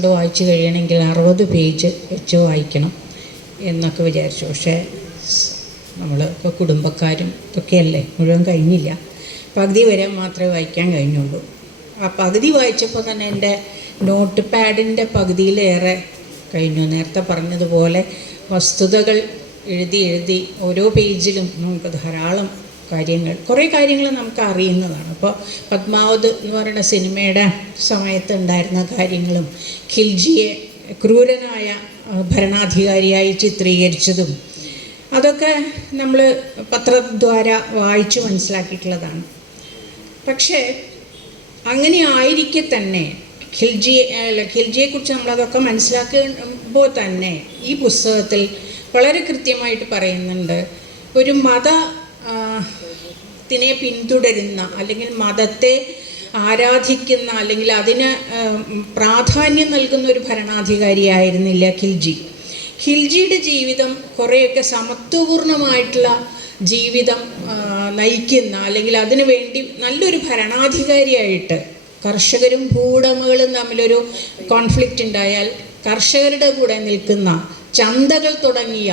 കൊണ്ട് വായിച്ചു കഴിയണമെങ്കിൽ അറുപത് പേജ് വെച്ച് വായിക്കണം എന്നൊക്കെ വിചാരിച്ചു. പക്ഷേ നമ്മൾ കുടുംബക്കാരും ഇതൊക്കെയല്ലേ? മുഴുവൻ കഴിഞ്ഞില്ല. പകുതി വരെ മാത്രമേ വായിക്കാൻ കഴിഞ്ഞുള്ളൂ. ആ പകുതി വായിച്ചപ്പോൾ തന്നെ എന്റെ നോട്ട് പാഡിന്റെ പകുതിയിലേറെ കഴിഞ്ഞു. നേരത്തെ പറഞ്ഞതുപോലെ വസ്തുതകൾ എഴുതി എഴുതി ഓരോ പേജിലും നമുക്ക് ധാരാളം കാര്യങ്ങൾ. കുറേ കാര്യങ്ങൾ നമുക്ക് അറിയുന്നതാണ്. അപ്പോൾ പത്മാവത് എന്ന് പറയുന്ന സിനിമയുടെ സമയത്ത് ഉണ്ടായിരുന്ന കാര്യങ്ങളും ഖിൽജിയെ ക്രൂരനായ ഭരണാധികാരിയായി ചിത്രീകരിച്ചതും അതൊക്കെ നമ്മൾ പത്രദ്വാര വായിച്ചു മനസ്സിലാക്കിയിട്ടുള്ളതാണ്. പക്ഷേ അങ്ങനെ ആയിരിക്കെ തന്നെ ഖിൽജിയെ ഖിൽജിയെക്കുറിച്ച് നമ്മളതൊക്കെ മനസ്സിലാക്കുമ്പോൾ തന്നെ ഈ പുസ്തകത്തിൽ വളരെ കൃത്യമായിട്ട് പറയുന്നുണ്ട്. ഒരു മത ആ, ത്തിനെ പിന്തുടരുന്ന അല്ലെങ്കിൽ മതത്തെ ആരാധിക്കുന്ന അല്ലെങ്കിൽ അതിന് പ്രാധാന്യം നൽകുന്ന ഒരു ഭരണാധികാരിയായിരുന്നില്ല ഖിൽജി. ഖിൽജിയുടെ ജീവിതം കുറേയൊക്കെ സമത്വപൂർണമായിട്ടുള്ള ജീവിതം നയിക്കുന്ന അല്ലെങ്കിൽ അതിനു വേണ്ടി നല്ലൊരു ഭരണാധികാരിയായിട്ട് കർഷകരും ഭൂവുടമകളും തമ്മിലൊരു കോൺഫ്ലിക്റ്റ് ഉണ്ടായാൽ കർഷകരുടെ കൂടെ നിൽക്കുന്ന ചന്തകൾ തുടങ്ങിയ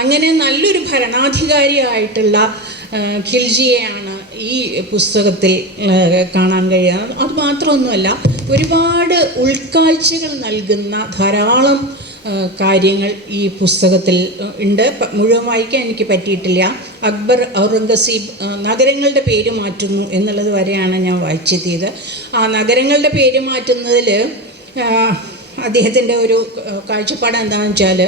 അങ്ങനെ നല്ലൊരു ഭരണാധികാരിയായിട്ടുള്ള ഖിൽജിയെയാണ് ഈ പുസ്തകത്തിൽ കാണാൻ കഴിയുക. അത് മാത്രമൊന്നുമല്ല ഒരുപാട് ഉൾക്കാഴ്ചകൾ നൽകുന്ന ധാരാളം കാര്യങ്ങൾ ഈ പുസ്തകത്തിൽ ഉണ്ട്. മുഴുവൻ വായിക്കാൻ എനിക്ക് പറ്റിയിട്ടില്ല. അക്ബർ ഔറംഗസീബ് നഗരങ്ങളുടെ പേര് മാറ്റുന്നു എന്നുള്ളത് വരെയാണ് ഞാൻ വായിച്ചെത്തിയത്. ആ നഗരങ്ങളുടെ പേര് മാറ്റുന്നതിൽ അദ്ദേഹത്തിന്റെ ഒരു കാഴ്ചപ്പാട് എന്താണെന്ന് വെച്ചാൽ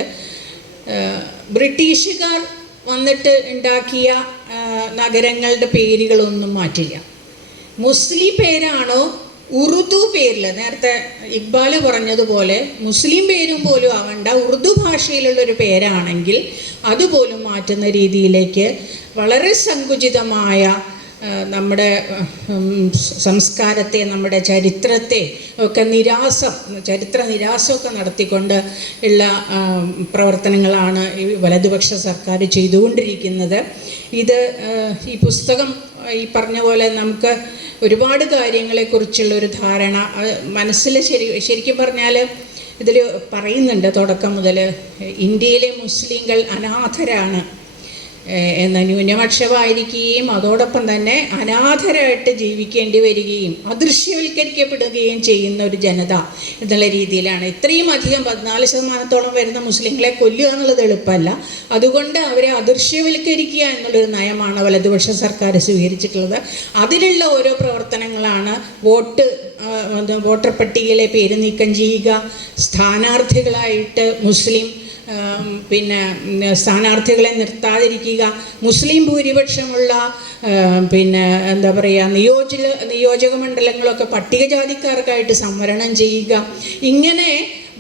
ബ്രിട്ടീഷുകാർ വന്നിട്ട് ഉണ്ടാക്കിയ നഗരങ്ങളുടെ പേരുകളൊന്നും മാറ്റില്ല. മുസ്ലിം പേരാണോ? ഉറുദു പേരിൽ നേരത്തെ ഇക്ബാൽ പറഞ്ഞതുപോലെ മുസ്ലിം പേരും പോലും ആവണ്ട. ഉറുദു ഭാഷയിലുള്ളൊരു പേരാണെങ്കിൽ അതുപോലും മാറ്റുന്ന രീതിയിലേക്ക് വളരെ സങ്കുചിതമായ നമ്മുടെ സംസ്കാരത്തെ നമ്മുടെ ചരിത്രത്തെ ഒക്കെ നിരാസം ചരിത്ര നിരാസമൊക്കെ നടത്തിക്കൊണ്ട് ഉള്ള പ്രവർത്തനങ്ങളാണ് ഈ വലതുപക്ഷ സർക്കാർ ചെയ്തുകൊണ്ടിരിക്കുന്നത്. ഇത് ഈ പുസ്തകം ഈ പറഞ്ഞ പോലെ നമുക്ക് ഒരുപാട് കാര്യങ്ങളെക്കുറിച്ചുള്ള ഒരു ധാരണ മനസ്സിൽ ശരി ശരിക്കും പറഞ്ഞാൽ ഇതിൽ പറയുന്നുണ്ട്. തുടക്കം മുതൽ ഇന്ത്യയിലെ മുസ്ലിങ്ങൾ അനാഥരാണ്. എന്ന ന്യൂനപക്ഷമായിരിക്കുകയും അതോടൊപ്പം തന്നെ അനാഥരായിട്ട് ജീവിക്കേണ്ടി വരികയും അദൃശ്യവൽക്കരിക്കപ്പെടുകയും ചെയ്യുന്ന ഒരു ജനത എന്നുള്ള രീതിയിലാണ്. ഇത്രയും അധികം പതിനാല് ശതമാനത്തോളം വരുന്ന മുസ്ലിങ്ങളെ കൊല്ലുക എന്നുള്ളത് എളുപ്പമല്ല. അതുകൊണ്ട് അവരെ അദൃശ്യവൽക്കരിക്കുക എന്നുള്ളൊരു നയമാണ് വലതുപക്ഷ സർക്കാർ സ്വീകരിച്ചിട്ടുള്ളത്. അതിലുള്ള ഓരോ പ്രവർത്തനങ്ങളാണ് വോട്ട് വോട്ടർ പട്ടികയിലെ പേര് നീക്കം ചെയ്യുക സ്ഥാനാർത്ഥികളായിട്ട് മുസ്ലിം പിന്നെ സ്ഥാനാർത്ഥികളെ നിർത്താതിരിക്കുക. മുസ്ലിം ഭൂരിപക്ഷമുള്ള പിന്നെ എന്താ പറയുക നിയോജക നിയോജക മണ്ഡലങ്ങളൊക്കെ പട്ടികജാതിക്കാർക്കായിട്ട് സംവരണം ചെയ്യുക. ഇങ്ങനെ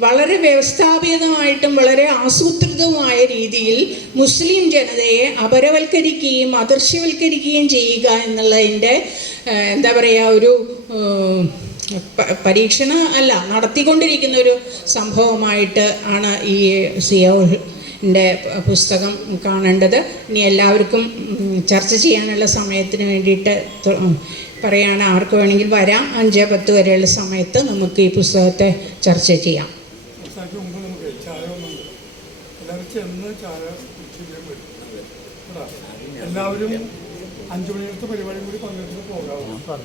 വളരെ വ്യവസ്ഥാപിതമായിട്ടും വളരെ ആസൂത്രിതവുമായ രീതിയിൽ മുസ്ലിം ജനതയെ അപരവൽക്കരിക്കുകയും അദൃശ്യവൽക്കരിക്കുകയും ചെയ്യുക എന്നുള്ളതിന്റെ എന്താ പറയുക ഒരു പരീക്ഷണ അല്ല നടത്തിക്കൊണ്ടിരിക്കുന്ന ഒരു സംഭവമായിട്ട് ആണ് ഈ സിയോന്റെ പുസ്തകം കാണേണ്ടത്. ഇനി എല്ലാവർക്കും ചർച്ച ചെയ്യാനുള്ള സമയത്തിന് വേണ്ടിയിട്ട് പറയാണ് ആർക്ക് വേണമെങ്കിൽ വരാം. അഞ്ച് പത്ത് വരെയുള്ള സമയത്ത് നമുക്ക് ഈ പുസ്തകത്തെ ചർച്ച ചെയ്യാം. എല്ലാവരും അഞ്ചു മണിയത്തെ പരിപാടി കൂടി പങ്കെടുത്ത് പോകാം